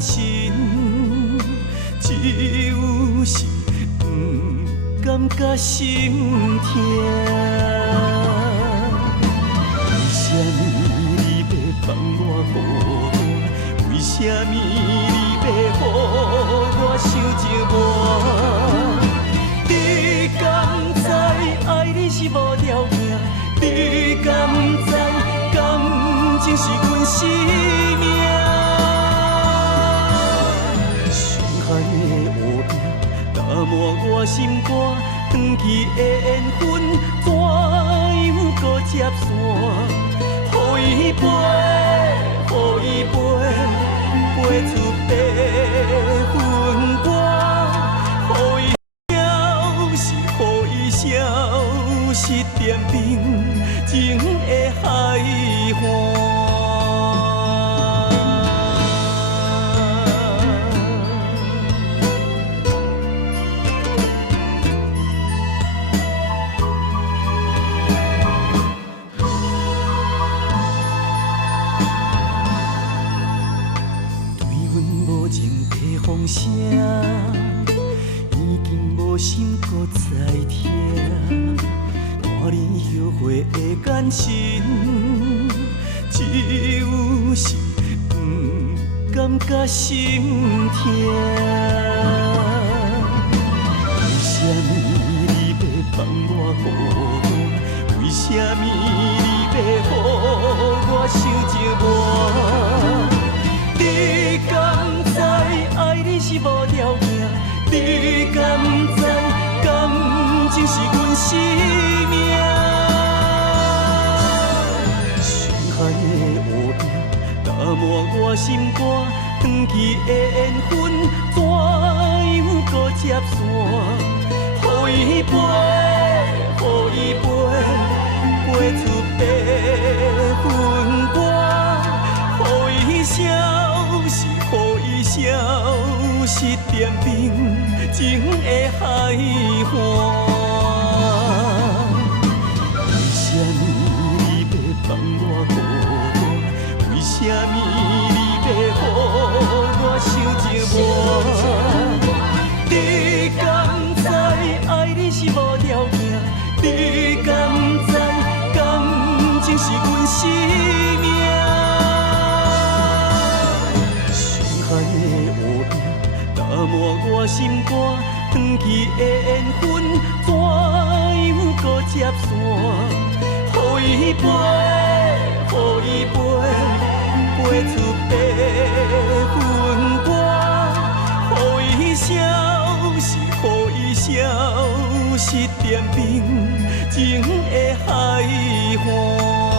心，只有是不甘甲心痛。为什么你要放我孤单？为什么你要予我受折磨？你敢知爱你是无条件？你敢知感情是阮生命？伤害的乌饼打磨我心肝，长期的缘分怎样搁接线？予伊飞，予伊飞，飞出白云端。予伊消失点冰情的海岸。对阮无情的风声，已经无心搁再听。看你后悔的眼神，只有是不甘甲心痛。为什么你要放我孤单？为什么你要予我受折磨？你敢知爱你是无条件？你敢知感情是阮生命？伤害的乌饼打磨我心肝，长期的缘分怎样搁接线？予伊飞，予伊飞，飞出白云端。予伊消失，予伊消失点冰情的海岸。为什么你要放我孤单？为什么你要予我受折磨？你敢知爱你是无条件？你敢知感情是阮生命？伤害的乌饼打磨我心肝，长期的缘分怎样搁接线？予伊飞，予伊飞，飞出白云端。予伊消失，予伊消失点冰情的海岸。